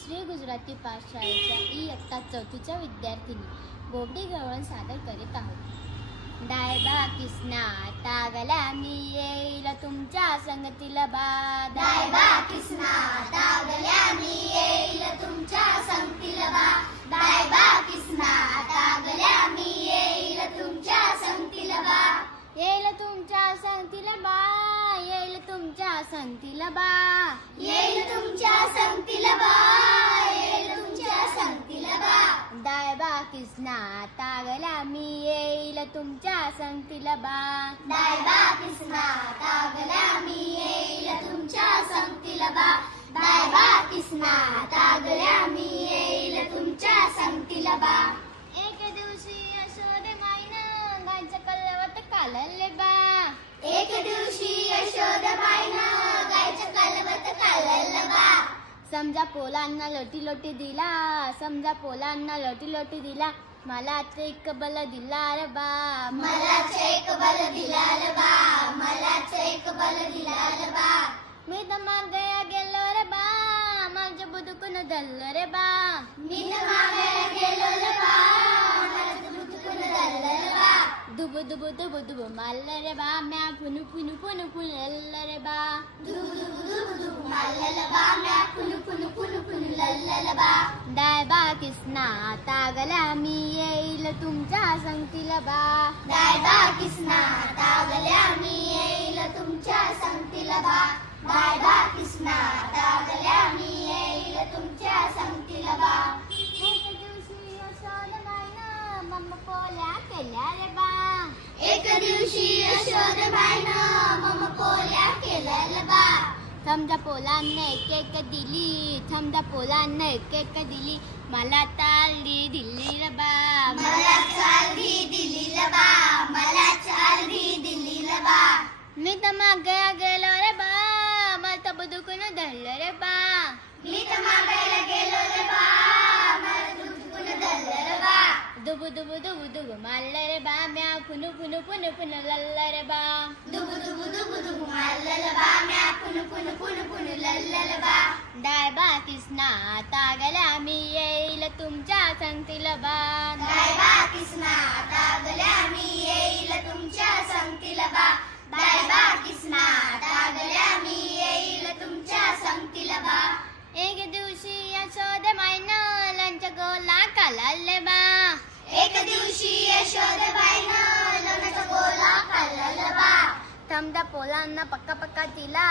श्री गुजराती पाठशाळेच्या इयत्ता 4च्या विद्यार्थिनी बोबडी गवळण सादर करीत आहोत। डायबा किसना तागला मी येईल तुमच्या संगतीला बा। डायबा किसना तागल्या मी येईल तुमच्या संगतीला बा। डायबा किसना तागल्या मी येईल तुमच्या संगतीला बा। येईल तुमच्या संगतीला बा, येईल तुमच्या संगतीला बा, येईल तुमच्या संगतीला बा, येईल तुमच्या संगतीला बा। डायबा किसना तागला मी येईल तुमच्या संगतीला बा। डायबा किसना तागल्या मी येईल तुमच्या संगतीला बा। डायबा किसना तागल्या मी येईल तुमच्या संगतीला बा। एक दिवशी यशोदे माईनं गायचं कल्लवत कालले बा। एक दिवशी यशोदाबाईनं गायचं कालवत काललं बा। समजा पोलांना लोटी लोटी दिला, समजा पोलांना लोटी लोटी दिला, मला एक बल दिला रे बा। मलाच एक बल दिला रे बा, मलाच एक बल दिला रे बा। मी तर मागया गेलो रे बा, माझं बुदुकून धरलं रे बा। मी तर मागायला गेलो रे बा, माझं बुदुकून धरलं रे बा। दुबु दुबु दुबु दुबु मारलं रे बा, म्या फुनु फुनु फुनु फुनलं रे बा। दुबु दुबु दुबु दुबु मारलं बा, म्या फुनु फुनु फुनु फुनु लल्लं बा। डायबा किसना तागला मी येईल तुमच्या संगतीला बा। डायबा किसना तागल्या मी येईल तुमच्या संगतीला बा। डायबा किसना तागल्या मी येईल तुमच्या संगतीला बा। एक दिवशी यशोदाबाईनं मम्मा पोल्या केल्या रे बा। एक दिवशी यशोदाबाईनं मम पोल्या केल्या बा। समजा पोलांना एक एक दिली, समजा पोलांना एक एक दिली, मला तालडी दिली रे बा। मला चालडी दिली रे बा, मला चालडी दिली रे बा। मी तर मागया गेलो रे बा, मला तर बुदुकून धरलं रे बा। मी तर मागायला गेलो रे बा, मला दुखून धरलं रे बा। दुबु दुबु दुबु दुबु मारलं रे बा, म्या फुनु फुनु फुनु फुनु लल्लं रे बा। दुबु दुबु दुबु दुबु मारलं बा, म्या फुनु फुनु फुनु फुनु लल्लं बा। डायबा किसना तागला मी येईल तुमच्या संगतीला बा। डायबा किसना तागल्या मी येईल तुमच्या संगतीला बा। डायबा किसना तागल्या मी येईल तुमच्या संगतीला बा। एक दिवशी यशोदे माईनं लंच गोला कालले बा। एक दिवशी यशोदाबाईनं लोण्याचा गोला खाल्ला बा। थमदा पोलांना पक्का पक्का दिला,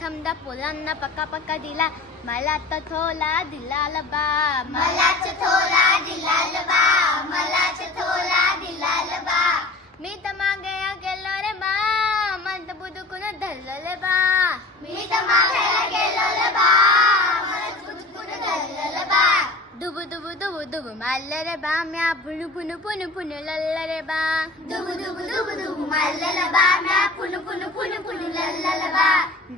थमदा पोलांना पक्का पक्का दिला, मला तर थोला दिला ला बा। मलाच थोला दिला बा, मलाच थोला दिला बा। मी तर मागया गेलो रे बा, मला तर बुदुकून धरलं रे बा। मी तर मागायला गेलो रे बा, मला दुखून धरलं बा। दुबु दुबु दुबु दुबु मारलं रे बा, म्या फुनु फुनु फुनु फुनु लल्लं रे बा। दुबु दुबु दुबु दुबु मारलं बा, म्या फुनु फुनु फुनु फुनु लल्लं बा।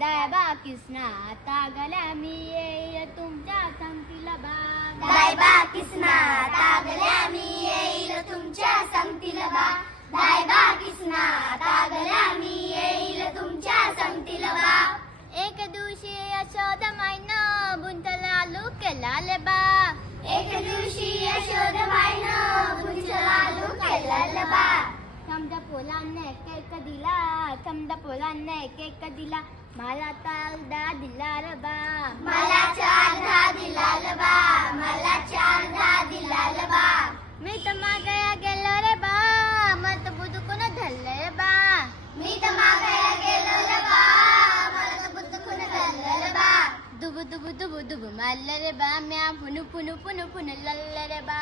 डायबा किसना तागला मी येईल तुमच्या संगतीला बा। डायबा किसना तागल्या मी येईल तुमच्या संगतीला बा। डायबा किसना तागल्या मी येईल तुमच्या संगतीला बा। एक दिवशी यशोदा माईनं बुंतला आलू केला ले बा। एक दिवशी यशोदाबाईनं गुंजला आलू केला बा। समजा पोलांना एक एक दिला, समजा पोलांना एक एक दिला, मला तालदा दिला रे बा। मला चारदा दिला बा, मला चारदा दिला बा। मी तर मागया गेलो रे बा, मला तर बुदुकून धरलं रे बा। मी तर मागायला गेलो रे बा, मला दुखून धरलं बा। दुबु दुबु दुबु दुबु मारलं रे बा, म्या फुनु फुनु फुनु फुनु लल्लं रे बा।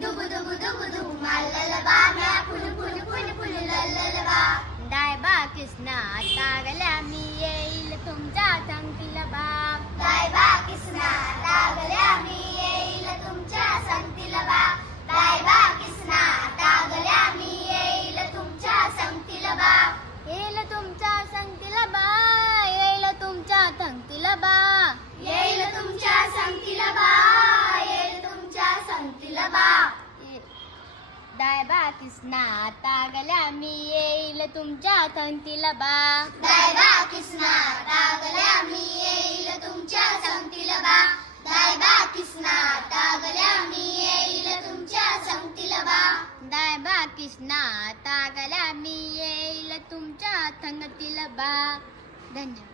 दुबु दुबु दुबु दुबु मारलं बा, म्या फुनु फुनु फुनु फुनु लल्लं बा। डायबा किसना तागल्या मी येईल तुमच्या संगतीला बा। डायबा किसना तागल्या मी येईल तुमच्या संगतीला बा। डायबा किसना तागल्या मी येईल तुमच्या संगतीला बा। येईल तुमच्या संगतीला बा, येईल तुमच्या संगतीला बा। येईल तुमच्या संगतीला बा, येईल तुमच्या संगतीला बा। डायबा किसना तागल्या मी येईल तुमच्या संगतीला बा। डायबा किसना तागल्या मी येईल तुमच्या संगतीला बा। डायबा किसना संगतील बा. धन्यवाद.